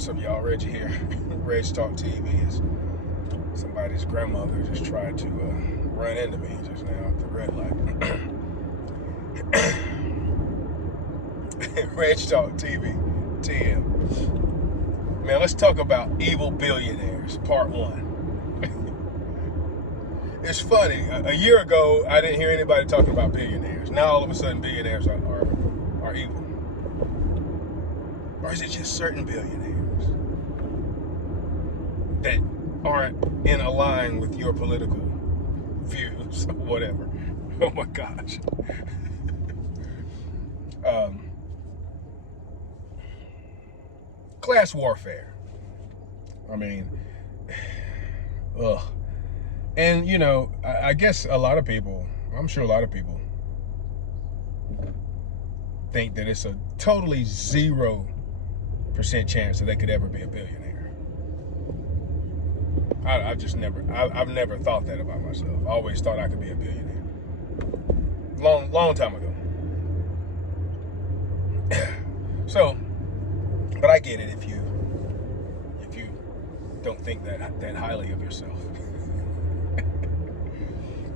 what's up, y'all? Reggie here. Reg Talk TV is somebody's grandmother just tried to run into me just now at the red light. Reg Talk TV, TM. Man, let's talk about evil billionaires, part 1. It's funny. A year ago, I didn't hear anybody talking about billionaires. Now, all of a sudden, billionaires are evil. Or is it just certain billionaires that aren't in line with your political views or whatever? Oh my gosh. Class warfare. I mean, ugh. And, you know, I guess I'm sure a lot of people think that it's a totally 0% chance that they could ever be a billionaire. I've never thought that about myself. I always thought I could be a billionaire. Long time ago. So, but I get it if you don't think that highly of yourself.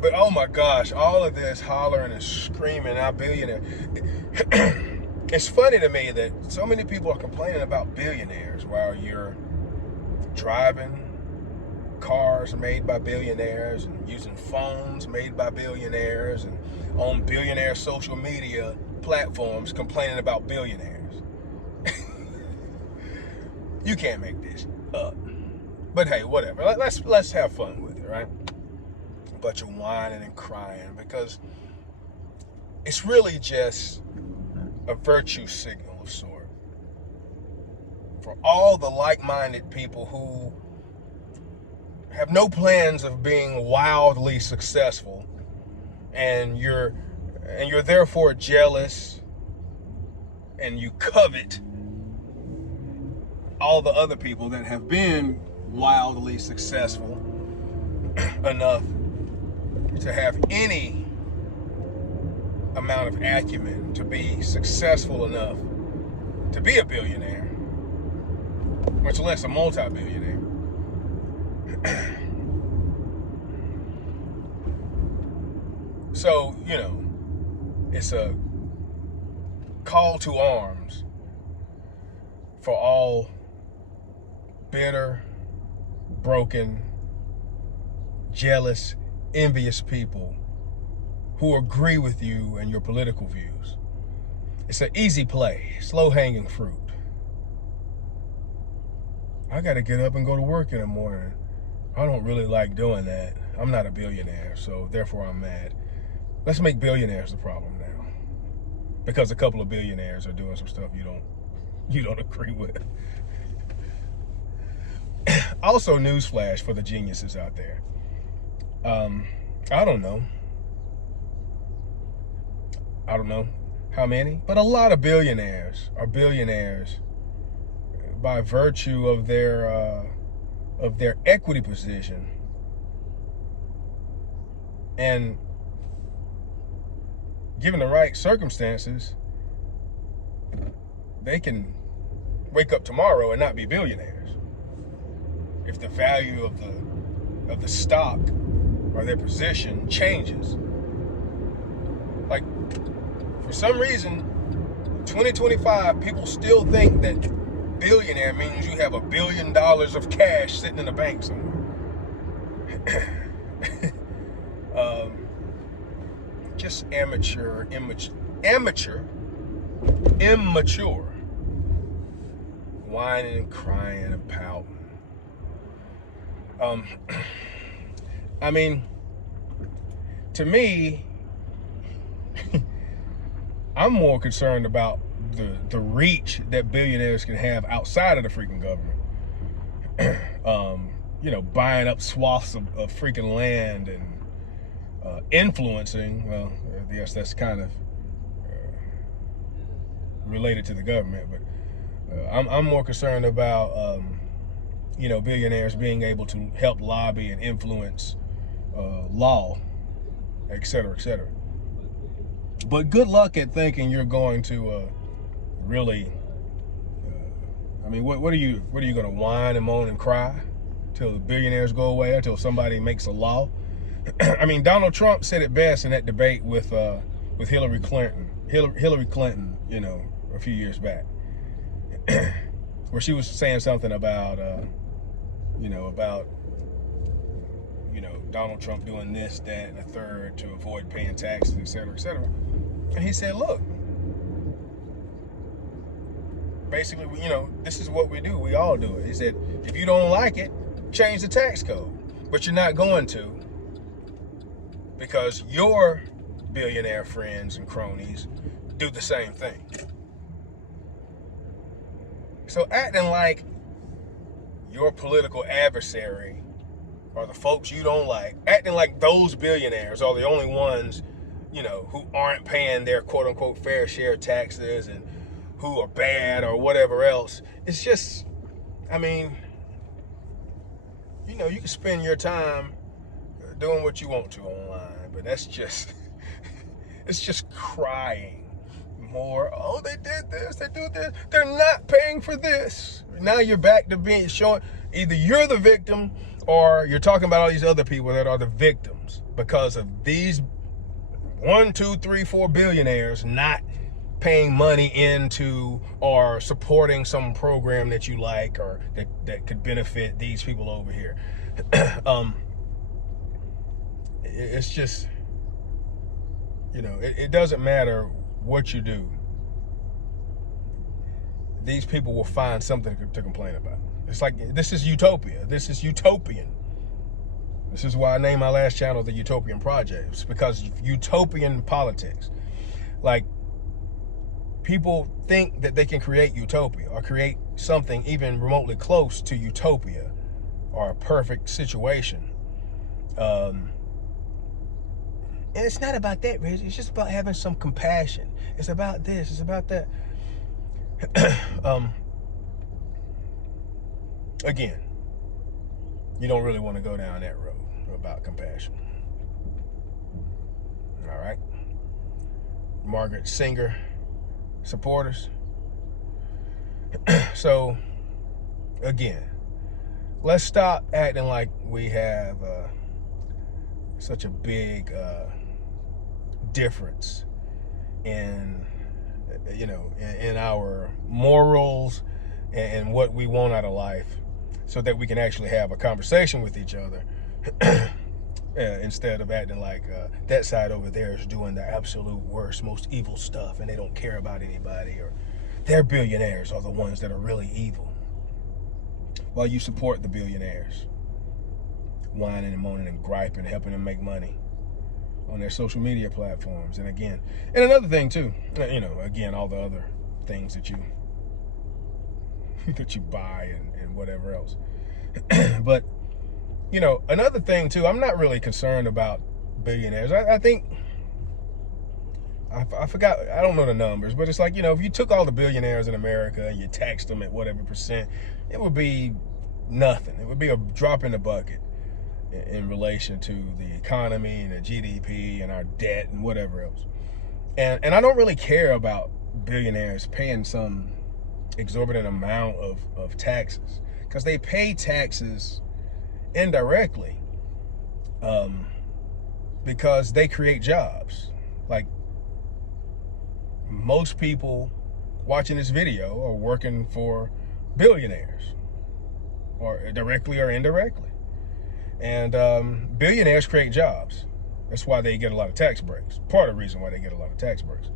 But oh my gosh, all of this hollering and screaming out billionaire. It's funny to me that so many people are complaining about billionaires while you're driving cars made by billionaires and using phones made by billionaires and on billionaire social media platforms complaining about billionaires. You can't make this up. But hey, whatever. Let's have fun with it, right? A bunch of whining and crying, because it's really just a virtue signal of sort for all the like-minded people who have no plans of being wildly successful, and you're therefore jealous and you covet all the other people that have been wildly successful enough to have any amount of acumen to be successful enough to be a billionaire, much less a multi-billionaire. So, you know, it's a call to arms for all bitter, broken, jealous, envious people who agree with you and your political views. It's an easy play, slow-hanging fruit. I gotta get up and go to work in the morning. I don't really like doing that. I'm not a billionaire, so therefore I'm mad. Let's make billionaires the problem now, because a couple of billionaires are doing some stuff you don't agree with. Also, newsflash for the geniuses out there. I don't know how many, but a lot of billionaires are billionaires by virtue of their equity position, and given the right circumstances, they can wake up tomorrow and not be billionaires if the value of the stock or their position changes. Like, for some reason, 2025, people still think that billionaire means you have $1 billion of cash sitting in the bank somewhere. Just immature, whining and crying and pouting. I mean, to me, I'm more concerned about the reach that billionaires can have outside of the freaking government. You know, buying up swaths of freaking land and influencing. Well, I guess that's kind of related to the government, but I'm more concerned about you know, billionaires being able to help lobby and influence law, et cetera, et cetera. But good luck at thinking you're going to really I mean, what are you going to whine and moan and cry till the billionaires go away, until somebody makes a law? I mean, Donald Trump said it best in that debate with Hillary Clinton. Hillary Clinton, you know, a few years back, where she was saying something about, Donald Trump doing this, that, and the third to avoid paying taxes, et cetera, et cetera. And he said, look, basically, this is what we do. We all do it. He said, if you don't like it, change the tax code. But you're not going to, because your billionaire friends and cronies do the same thing. So acting like your political adversary or the folks you don't like, acting like those billionaires are the only ones, who aren't paying their quote unquote fair share taxes and who are bad or whatever else. It's just, I mean, you can spend your time doing what you want to online, but that's just, it's just crying more. Oh, they did this, they do this. They're not paying for this. Now you're back to being showing either you're the victim or you're talking about all these other people that are the victims because of these 1, 2, 3, 4 billionaires not paying money into or supporting some program that you like or that could benefit these people over here. It's just, it doesn't matter what you do. These people will find something to complain about. It's like, this is utopia. This is utopian. This is why I named my last channel The Utopian Project. It's because utopian politics. Like, people think that they can create utopia or create something even remotely close to utopia or a perfect situation. And it's not about that, Rich. It's just about having some compassion. It's about this. It's about that. Again, you don't really want to go down that road about compassion. All right. Margaret Singer supporters. So, again, let's stop acting like we have such a big difference in our morals and what we want out of life, so that we can actually have a conversation with each other instead of acting like that side over there is doing the absolute worst, most evil stuff and they don't care about anybody, or their billionaires are the ones that are really evil, while you support the billionaires, whining and moaning and griping, helping them make money on their social media platforms. And another thing too, again, all the other things that you buy and whatever else. But another thing too, I'm not really concerned about billionaires. I think I forgot, I don't know the numbers, but it's like, if you took all the billionaires in America and you taxed them at whatever percent, it would be nothing. It would be a drop in the bucket in relation to the economy and the GDP and our debt and whatever else. And I don't really care about billionaires paying some exorbitant amount of taxes, because they pay taxes indirectly because they create jobs. Like, most people watching this video are working for billionaires, or directly or indirectly. And billionaires create jobs. That's why they get a lot of tax breaks. Part of the reason why they get a lot of tax breaks.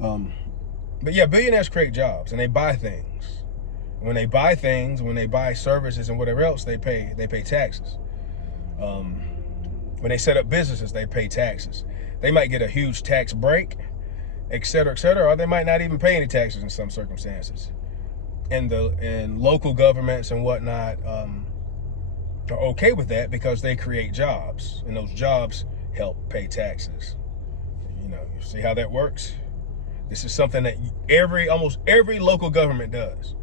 But yeah, billionaires create jobs and they buy things. When they buy things, when they buy services and whatever else, they pay taxes. When they set up businesses, they pay taxes. They might get a huge tax break, et cetera, or they might not even pay any taxes in some circumstances. And local governments and whatnot are okay with that because they create jobs, and those jobs help pay taxes. You see how that works? This is something that almost every local government does.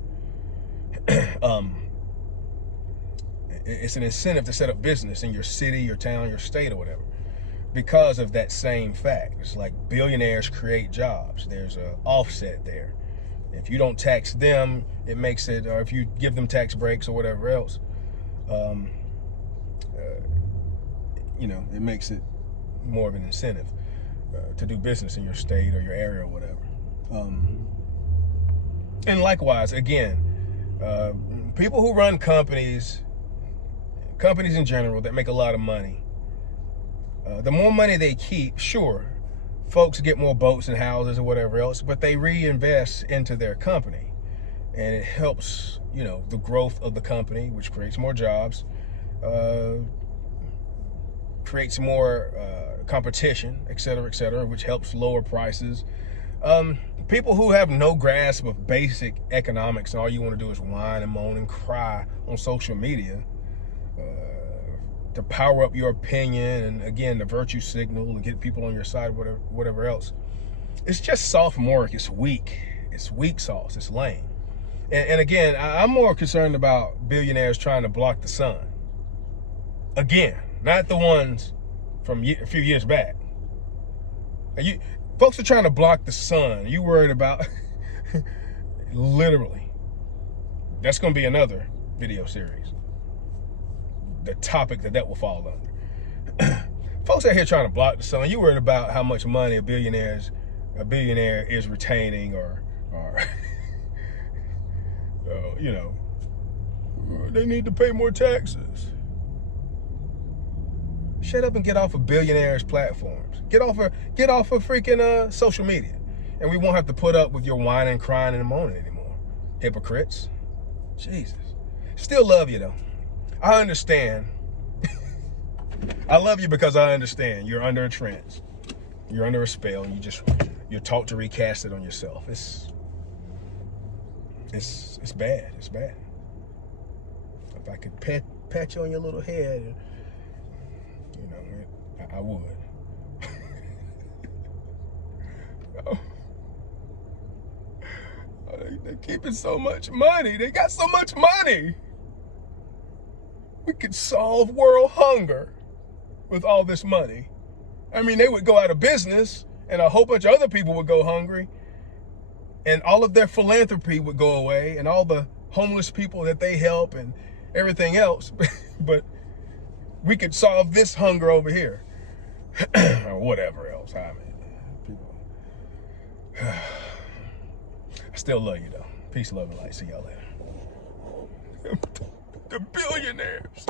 It's an incentive to set up business in your city, your town, your state, or whatever, because of that same fact. It's like billionaires create jobs. There's an offset there. If you don't tax them, it makes it, or if you give them tax breaks or whatever else, it makes it more of an incentive to do business in your state or your area or whatever. And likewise, again, people who run companies in general that make a lot of money, the more money they keep, sure, folks get more boats and houses or whatever else, but they reinvest into their company. And it helps, the growth of the company, which creates more jobs, creates more competition, et cetera, which helps lower prices. People who have no grasp of basic economics and all you want to do is whine and moan and cry on social media to power up your opinion and, again, the virtue signal and get people on your side, whatever else. It's just sophomoric. It's weak. It's weak sauce. It's lame. And again, I'm more concerned about billionaires trying to block the sun. Again, not the ones from a few years back. Folks are trying to block the sun. You worried about literally. That's going to be another video series. The topic that will fall under. Folks out here trying to block the sun. You worried about how much money a billionaire is retaining, or they need to pay more taxes. Shut up and get off of billionaires' platforms. Get off of freaking social media, and we won't have to put up with your whining, crying, and moaning anymore. Hypocrites. Jesus. Still love you though. I understand. I love you because I understand. You're under a trance. You're under a spell, and you're taught to recast it on yourself. It's bad. It's bad. If I could pat you on your little head, I would. Oh. They're keeping so much money. They got so much money. We could solve world hunger with all this money. I mean, they would go out of business, and a whole bunch of other people would go hungry, and all of their philanthropy would go away, and all the homeless people that they help and everything else. But we could solve this hunger over here. Or whatever else. I mean, people. I still love you though. Peace, love, and light. See y'all later. The billionaires.